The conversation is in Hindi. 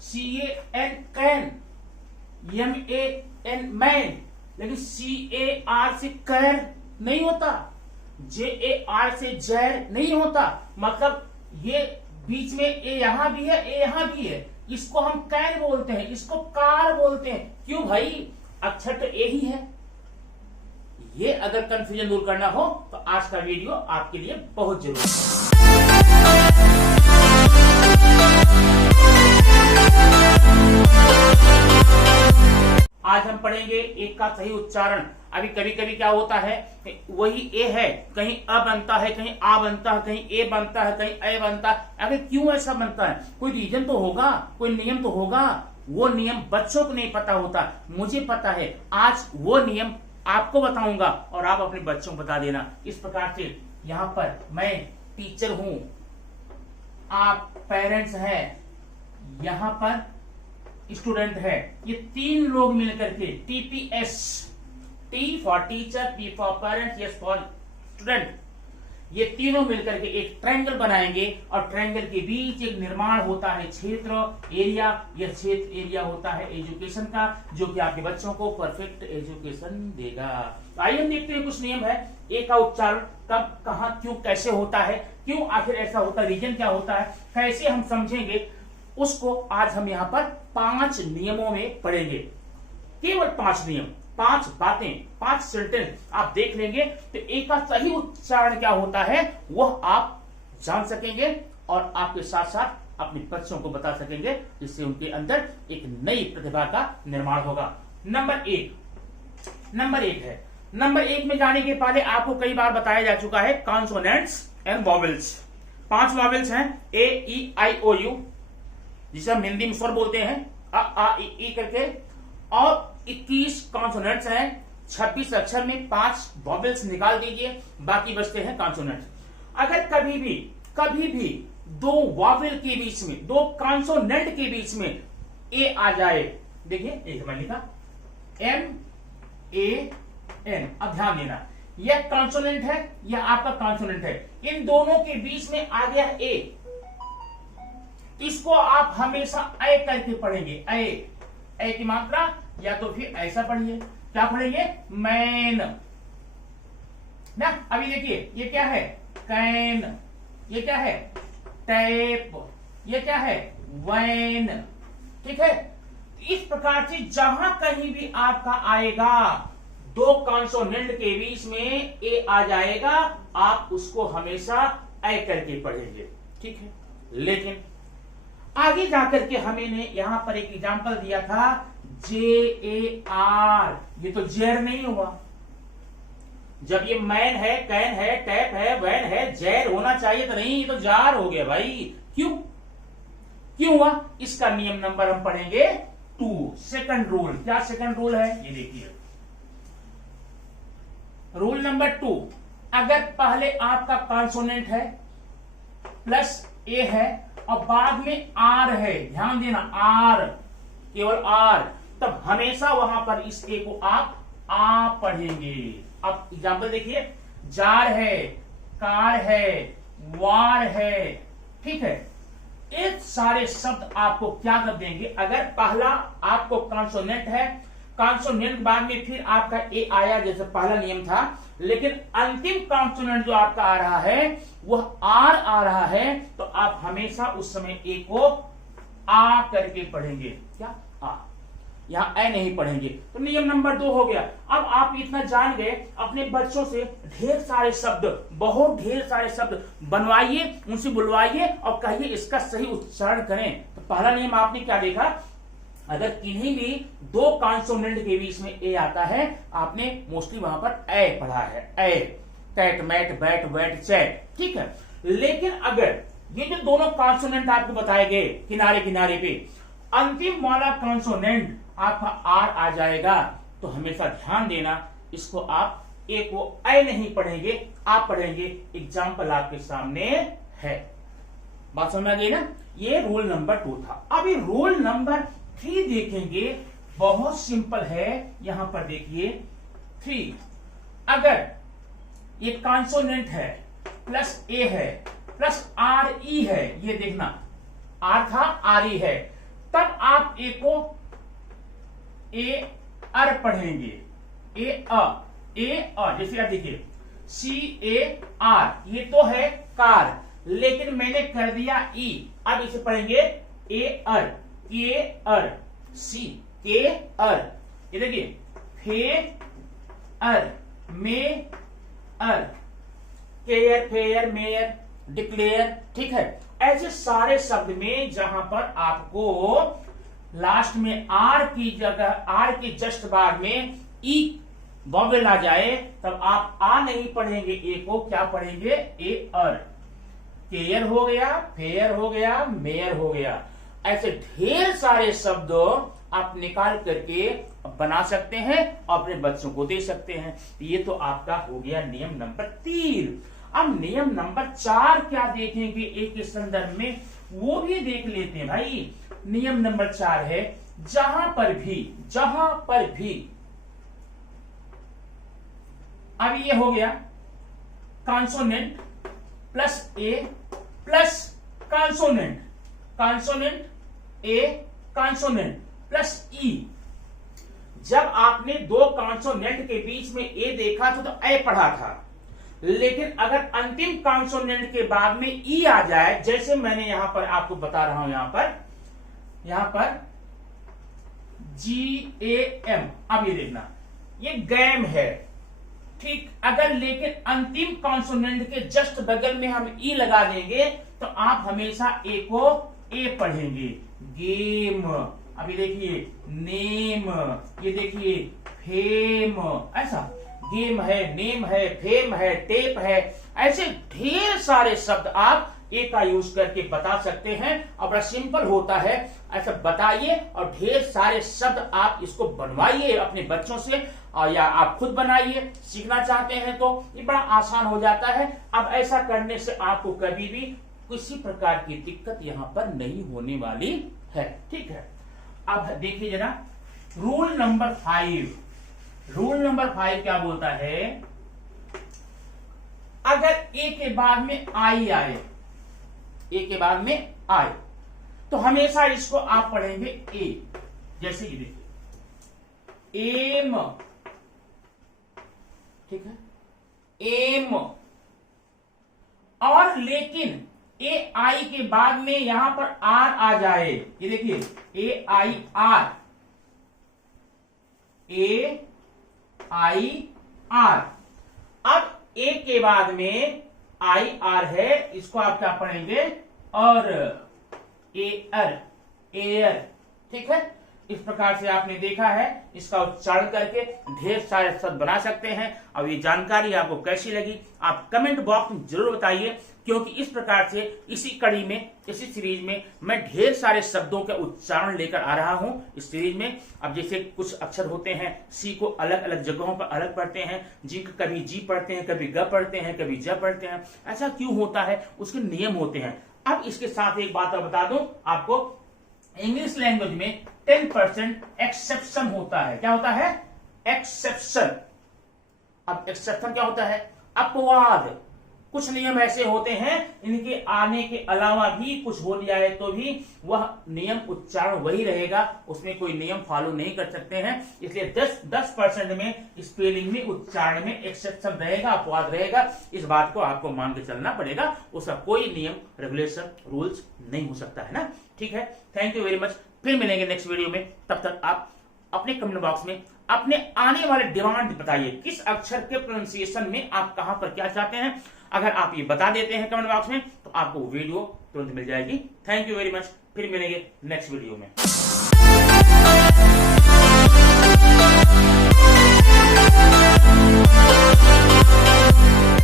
CAN कैन, MAN मैन, लेकिन CAR से कैर नहीं होता, JAR से जैर नहीं होता। मतलब ये बीच में ए यहां भी है, ए यहां भी है, इसको हम कैन बोलते हैं, इसको कार बोलते हैं। क्यों भाई? अक्षर तो ए ही है। ये अगर कंफ्यूजन दूर करना हो तो आज का वीडियो आपके लिए बहुत जरूरी है। आज हम पढ़ेंगे एक का सही उच्चारण। अभी कभी कभी क्या होता है, वही ए है, कहीं अ बनता है, कहीं आ बनता है, कहीं ए बनता है, कहीं ए बनता है। अगर क्यों ऐसा बनता है? कोई रीजन तो होगा, कोई नियम तो होगा। वो नियम बच्चों को नहीं पता होता, मुझे पता है। आज वो नियम आपको बताऊंगा और आप अपने बच्चों को बता देना। इस प्रकार से यहाँ पर मैं टीचर हूं, आप पेरेंट्स हैं, यहाँ पर स्टूडेंट है। ये तीन लोग मिलकर के TPS, T for teacher, P for parents, S for student, ये तीनों मिलकर के एक ट्रायंगल बनाएंगे और ट्रायंगल के बीच एक निर्माण होता है क्षेत्र, एरिया। यह क्षेत्र एरिया होता है एजुकेशन का, जो कि आपके बच्चों को परफेक्ट एजुकेशन देगा। तो आइए हम देखते हैं कुछ नियम है। ए का उच्चारण कब, कहां, क्यों, कैसे होता है, क्यों आखिर ऐसा होता है, रीजन क्या होता है, कैसे हम समझेंगे, उसको आज हम यहाँ पर 5 नियमों में पढ़ेंगे। केवल 5 नियम, 5 बातें, 5 सेंटेंस आप देख लेंगे तो एक का सही उच्चारण क्या होता है वह आप जान सकेंगे और आपके साथ साथ अपने बच्चों को बता सकेंगे, जिससे उनके अंदर एक नई प्रतिभा का निर्माण होगा। नंबर एक है। नंबर 1 में जाने के पहले आपको कई बार बताया जा चुका है कॉन्सोनेंट्स एंड वॉवेल्स। 5 वॉवेल्स हैं, A, E, I, O, U, जिसे हम हिंदी में स्वर बोलते हैं, अ, आ, ई करके, और 21 कॉन्सोनेंट्स हैं। 26 अक्षर में 5 वॉवेल्स निकाल दीजिए, बाकी बचते हैं कॉन्सोनेंट्स। अगर कभी भी 2 वॉवेल के बीच में, 2 कॉन्सोनेंट के बीच में ए आ जाए, देखिए एक मैंने लिखा MAN, अब ध्यान देना, यह कॉन्सोनेंट है, यह आपका कॉन्सोनेंट है, इन दोनों के बीच में आ गया ए, इसको आप हमेशा ए करके पढ़ेंगे। ए की मात्रा, या तो फिर ऐसा पढ़िए, क्या पढ़ेंगे, मैन ना। अभी देखिए ये क्या है, कैन, ये क्या है, टैप, ये क्या है, वैन, ठीक है। इस प्रकार से जहां कहीं भी आपका आएगा 2 कॉन्सोनेंट के बीच में ए आ जाएगा, आप उसको हमेशा ए करके पढ़ेंगे, ठीक है। लेकिन आगे जाकर के हमने यहां पर एक एग्जांपल दिया था JAR, ये तो जैर नहीं हुआ। जब ये मैन है, कैन है, टैप है, वैन है, जैर होना चाहिए तो नहीं, ये तो जार हो गया भाई। क्यों हुआ? इसका नियम नंबर हम पढ़ेंगे 2, सेकंड रूल। क्या सेकंड रूल है ये देखिए, रूल नंबर 2। अगर पहले आपका कॉन्सोनेंट है प्लस ए है और बाद में आर है, ध्यान देना, आर, केवल आर, तब हमेशा वहां पर इस ए को आप आ पढ़ेंगे। अब एग्जांपल देखिए, जार है, कार है, वार है, ठीक है। एक सारे शब्द आपको क्या कर देंगे, अगर पहला आपको कॉन्सोनेंट है, कॉन्सोनेंट बाद में फिर आपका ए आया जैसे पहला नियम था, लेकिन अंतिम कॉन्सोनेंट जो आपका आ रहा है वह आर आ रहा है, तो आप हमेशा उस समय ए को आ करके पढ़ेंगे। क्या? आ, यहां ए नहीं पढ़ेंगे। तो नियम नंबर 2 हो गया। अब आप इतना जान गए, अपने बच्चों से ढेर सारे शब्द, बहुत ढेर सारे शब्द बनवाइए, उनसे बुलवाइए और कहिए इसका सही उच्चारण करें। तो पहला नियम आपने क्या देखा, अगर किन्हीं भी 2 कॉन्सोनेंट के बीच में ए आता है, आपने मोस्टली वहां पर ए पढ़ा है, A, tat, mat, bat, vat, chat, ठीक है। लेकिन अगर ये जो दोनों कॉन्सोनेंट आपको बताए गए किनारे किनारे पे, अंतिम वाला कॉन्सोनेंट आपका आर आ जाएगा, तो हमेशा ध्यान देना, इसको आप ए को ए नहीं पढ़ेंगे, आप पढ़ेंगे। एग्जाम्पल आपके सामने है, बात समझ आ गई ना। ये रूल नंबर 2 था। अभी रूल नंबर 3 देखेंगे, बहुत सिंपल है। यहां पर देखिए 3, अगर ये कॉन्सोनेंट है प्लस ए है प्लस आर ई है, ये देखना, आर था आर ई है, तब आप ए को ए अर पढ़ेंगे। ए अ जैसे आप देखिए CAR, ये तो है कार, लेकिन मैंने कर दिया ई। अब इसे पढ़ेंगे ए अर, के अर, सी के अर, ये देखिए फे अर, में अर, केयर, फेयर, मेयर, डिक्लेयर, ठीक है। ऐसे सारे शब्द में जहां पर आपको लास्ट में आर की जगह, आर के जस्ट बाद में ई वॉवेल आ जाए, तब आप आ नहीं पढ़ेंगे ए को, क्या पढ़ेंगे ए अर। केयर हो गया, फेयर हो गया, मेयर हो गया। ऐसे ढेर सारे शब्द आप निकाल करके बना सकते हैं और अपने बच्चों को दे सकते हैं। ये तो आपका हो गया नियम नंबर 3। अब नियम नंबर 4 क्या देखेंगे एक के संदर्भ में, वो भी देख लेते हैं भाई। नियम नंबर 4 है, जहां पर भी अब ये हो गया कॉन्सोनेंट प्लस ए प्लस कॉन्सोनेंट, कॉन्सोनेंट ए कॉन्सोनेंट प्लस ई। जब आपने दो कॉन्सोनेंट के बीच में ए देखा था तो ए पढ़ा था, लेकिन अगर अंतिम कॉन्सोनेंट के बाद में ई आ जाए, जैसे मैंने यहां पर आपको बता रहा हूं, यहां पर GAM, अब ये देखना ये गैम है, ठीक। अगर लेकिन अंतिम कॉन्सोनेंट के जस्ट बगल में हम ई लगा देंगे तो आप हमेशा ए को ए पढ़ेंगे। गेम, अभी देखिए नेम, ये देखिए फेम, ऐसा गेम है, नेम है, फेम है, टेप है, ऐसे ढेर सारे शब्द आप ए का यूज करके बता सकते हैं और बड़ा सिंपल होता है। ऐसा बताइए और ढेर सारे शब्द आप इसको बनवाइए अपने बच्चों से, और या आप खुद बनाइए, सीखना चाहते हैं तो ये बड़ा आसान हो जाता है। अब ऐसा करने से आपको कभी भी किसी प्रकार की दिक्कत यहां पर नहीं होने वाली है, ठीक है। अब देखिए जरा रूल नंबर 5। रूल नंबर 5 क्या बोलता है, अगर ए के बाद में आई आए, ए के बाद में आए, तो हमेशा इसको आप पढ़ेंगे ए। जैसे ये देखिए एम, ठीक है, एम। और लेकिन ए आई के बाद में यहां पर आर आ जाए, ये देखिए ए I R, A I R. अब ए के बाद में आई आर है, इसको आप क्या पढ़ेंगे, और एयर, एयर, ठीक है। इस प्रकार से आपने देखा है, इसका उच्चारण करके ढेर सारे शब्द बना सकते हैं। अब ये जानकारी आपको कैसी लगी आप कमेंट बॉक्स में जरूर बताइए, क्योंकि इस प्रकार से इसी कड़ी में, इसी सीरीज में मैं ढेर सारे शब्दों के उच्चारण लेकर आ रहा हूं इस सीरीज में। अब जैसे कुछ अक्षर होते हैं सी को अलग अलग जगहों पर अलग पढ़ते हैं, जी को कभी जी पढ़ते हैं, कभी ग पढ़ते हैं, कभी ज पढ़ते हैं। ऐसा क्यों होता है, उसके नियम होते हैं। अब इसके साथ एक बात बता दूं आपको, इंग्लिश लैंग्वेज में 10% एक्सेप्शन होता है। क्या होता है, एक्सेप्शन। अब एक्सेप्शन क्या होता है, अपवाद। कुछ नियम ऐसे होते हैं इनके आने के अलावा भी कुछ हो जाए तो भी वह नियम उच्चारण वही रहेगा, उसमें कोई नियम फॉलो नहीं कर सकते हैं। इसलिए 10% में स्पेलिंग में, उच्चारण में एक्सेप्शन रहेगा, अपवाद रहेगा। इस बात को आपको मान के चलना पड़ेगा, उसका कोई नियम, रेगुलेशन, रूल्स नहीं हो सकता है ना, ठीक है। Thank you very much. फिर मिलेंगे नेक्स्ट वीडियो में, तब तक आप अपने कमेंट बॉक्स में अपने आने वाले डिमांड बताइए, किस अक्षर के प्रोनाउंसिएशन में आप कहां पर क्या चाहते हैं। अगर आप ये बता देते हैं कमेंट बॉक्स में तो आपको वीडियो तुरंत मिल जाएगी। Thank you very much. फिर मिलेंगे नेक्स्ट वीडियो में।